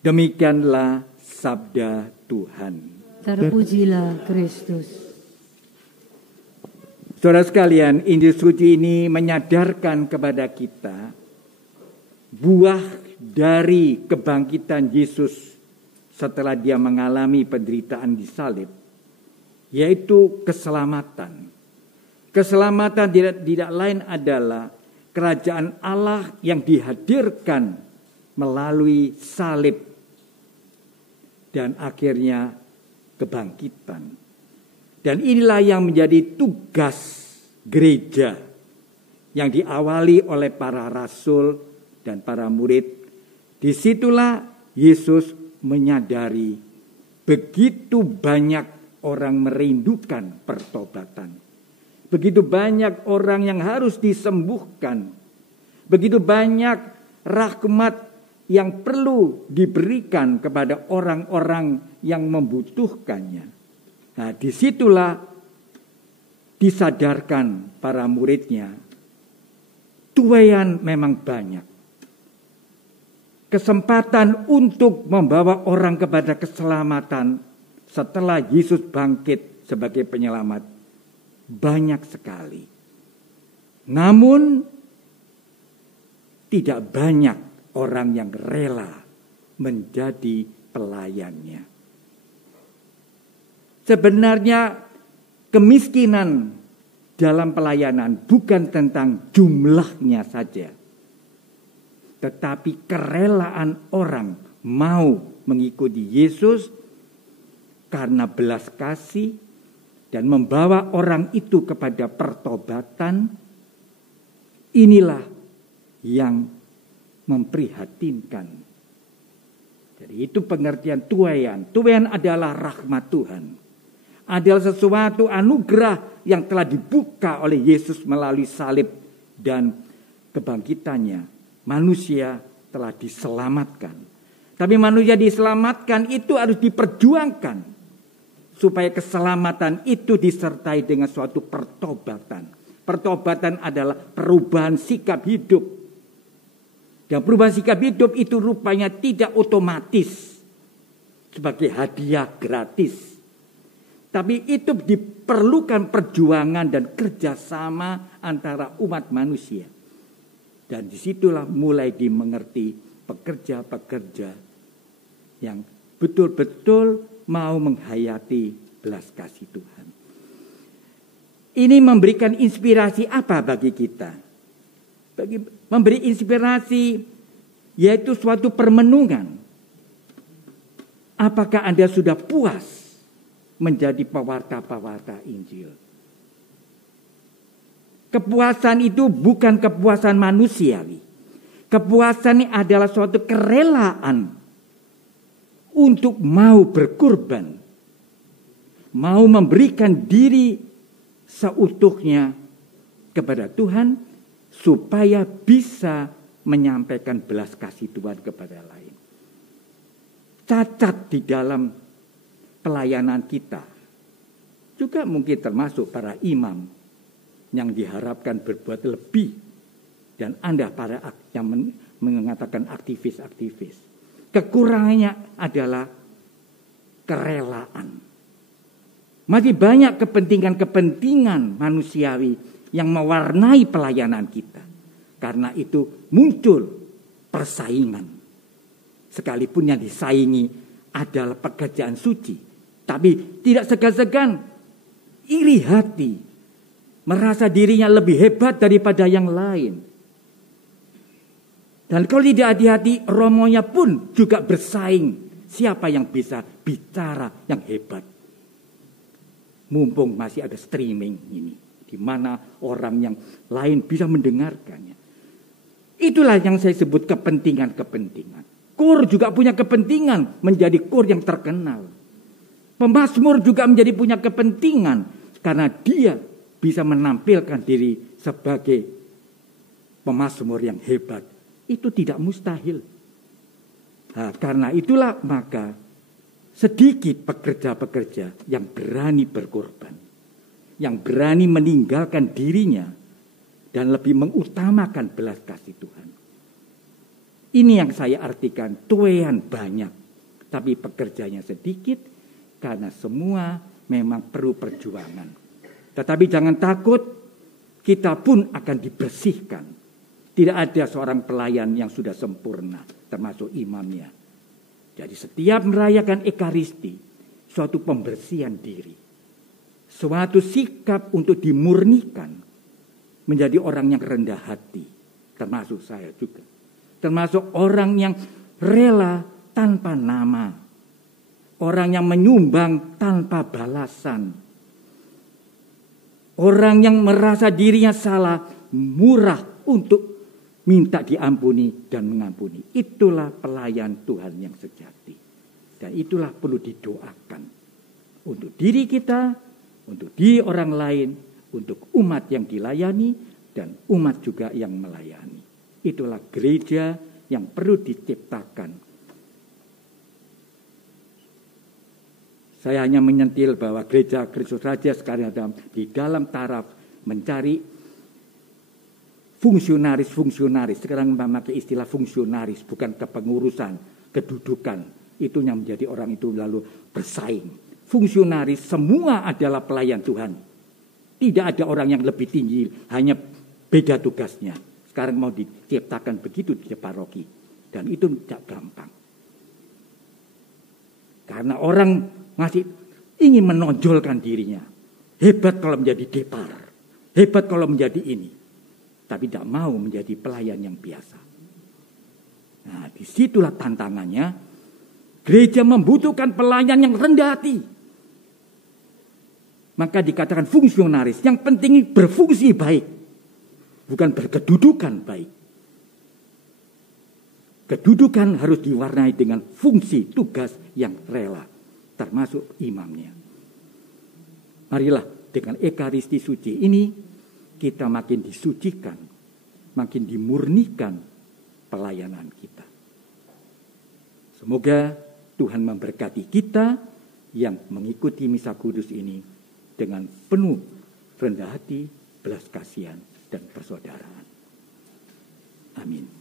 Demikianlah sabda Tuhan. Terpujilah Kristus. Saudara sekalian, Injil suci ini menyadarkan kepada kita buah dari kebangkitan Yesus setelah dia mengalami penderitaan di salib, yaitu keselamatan. Keselamatan tidak lain adalah kerajaan Allah yang dihadirkan melalui salib dan akhirnya kebangkitan. Dan inilah yang menjadi tugas gereja yang diawali oleh para rasul dan para murid. Disitulah Yesus menyadari begitu banyak orang merindukan pertobatan. Begitu banyak orang yang harus disembuhkan. Begitu banyak rahmat yang perlu diberikan kepada orang-orang yang membutuhkannya. Nah, disitulah disadarkan para muridnya, tuaian memang banyak. Kesempatan untuk membawa orang kepada keselamatan setelah Yesus bangkit sebagai penyelamat banyak sekali. Namun tidak banyak orang yang rela menjadi pelayannya. Sebenarnya kemiskinan dalam pelayanan bukan tentang jumlahnya saja, tetapi kerelaan orang mau mengikuti Yesus karena belas kasih dan membawa orang itu kepada pertobatan. Inilah yang memprihatinkan. Jadi itu pengertian tuaian. Tuaian adalah rahmat Tuhan. Adalah sesuatu anugerah yang telah dibuka oleh Yesus melalui salib dan kebangkitannya. Manusia telah diselamatkan. Tapi manusia diselamatkan itu harus diperjuangkan. Supaya keselamatan itu disertai dengan suatu pertobatan. Pertobatan adalah perubahan sikap hidup. Dan perubahan sikap hidup itu rupanya tidak otomatis sebagai hadiah gratis. Tapi itu diperlukan perjuangan dan kerjasama antara umat manusia. Dan disitulah mulai dimengerti pekerja-pekerja yang betul-betul mau menghayati belas kasih Tuhan. Ini memberikan inspirasi apa bagi kita? Memberi inspirasi yaitu suatu permenungan. Apakah Anda sudah puas menjadi pewarta-pewarta Injil? Kepuasan itu bukan kepuasan manusiawi. Kepuasan ini adalah suatu kerelaan untuk mau berkorban, mau memberikan diri seutuhnya kepada Tuhan, supaya bisa menyampaikan belas kasih Tuhan kepada lain. Cacat di dalam pelayanan kita juga mungkin termasuk para imam yang diharapkan berbuat lebih, dan Anda para yang mengatakan aktivis-aktivis. Kekurangannya adalah kerelaan. Masih banyak kepentingan-kepentingan manusiawi yang mewarnai pelayanan kita. Karena itu muncul persaingan. Sekalipun yang disaingi adalah pekerjaan suci. Tapi tidak segan-segan iri hati. Merasa dirinya lebih hebat daripada yang lain. Dan kalau tidak hati-hati, romonya pun juga bersaing. Siapa yang bisa bicara yang hebat? Mumpung masih ada streaming ini, di mana orang yang lain bisa mendengarkannya. Itulah yang saya sebut kepentingan-kepentingan. Kur juga punya kepentingan menjadi kur yang terkenal. Pemazmur juga menjadi punya kepentingan karena dia bisa menampilkan diri sebagai pemazmur yang hebat. Itu tidak mustahil. Nah, karena itulah maka sedikit pekerja-pekerja yang berani berkorban, yang berani meninggalkan dirinya dan lebih mengutamakan belas kasih Tuhan. Ini yang saya artikan, tuaian banyak, tapi pekerjanya sedikit, karena semua memang perlu perjuangan. Tetapi jangan takut, kita pun akan dibersihkan. Tidak ada seorang pelayan yang sudah sempurna, termasuk imamnya. Jadi setiap merayakan Ekaristi, suatu pembersihan diri. Suatu sikap untuk dimurnikan, menjadi orang yang rendah hati, termasuk saya juga. Termasuk orang yang rela tanpa nama. Orang yang menyumbang tanpa balasan. Orang yang merasa dirinya salah, murah untuk minta diampuni dan mengampuni. Itulah pelayan Tuhan yang sejati. Dan itulah perlu didoakan. Untuk diri kita, untuk diri orang lain, untuk umat yang dilayani, dan umat juga yang melayani. Itulah gereja yang perlu diciptakan. Saya hanya menyentil bahwa gereja Kristus Raja sekarang di dalam taraf mencari fungsionaris. Sekarang memakai istilah fungsionaris, bukan kepengurusan, kedudukan. Itu yang menjadi orang itu lalu bersaing. Fungsionaris semua adalah pelayan Tuhan. Tidak ada orang yang lebih tinggi, hanya beda tugasnya. Sekarang mau diciptakan begitu di paroki. Dan itu tidak gampang. Karena orang masih ingin menonjolkan dirinya. Hebat kalau menjadi depar. Hebat kalau menjadi ini. Tapi tidak mau menjadi pelayan yang biasa. Nah, disitulah tantangannya. Gereja membutuhkan pelayan yang rendah hati. Maka dikatakan fungsionaris. Yang penting berfungsi baik. Bukan berkedudukan baik. Kedudukan harus diwarnai dengan fungsi tugas yang rela. Termasuk imamnya. Marilah dengan Ekaristi suci ini kita makin disucikan. Makin dimurnikan pelayanan kita. Semoga Tuhan memberkati kita yang mengikuti Misa Kudus ini dengan penuh rendah hati, belas kasihan, dan persaudaraan. Amin.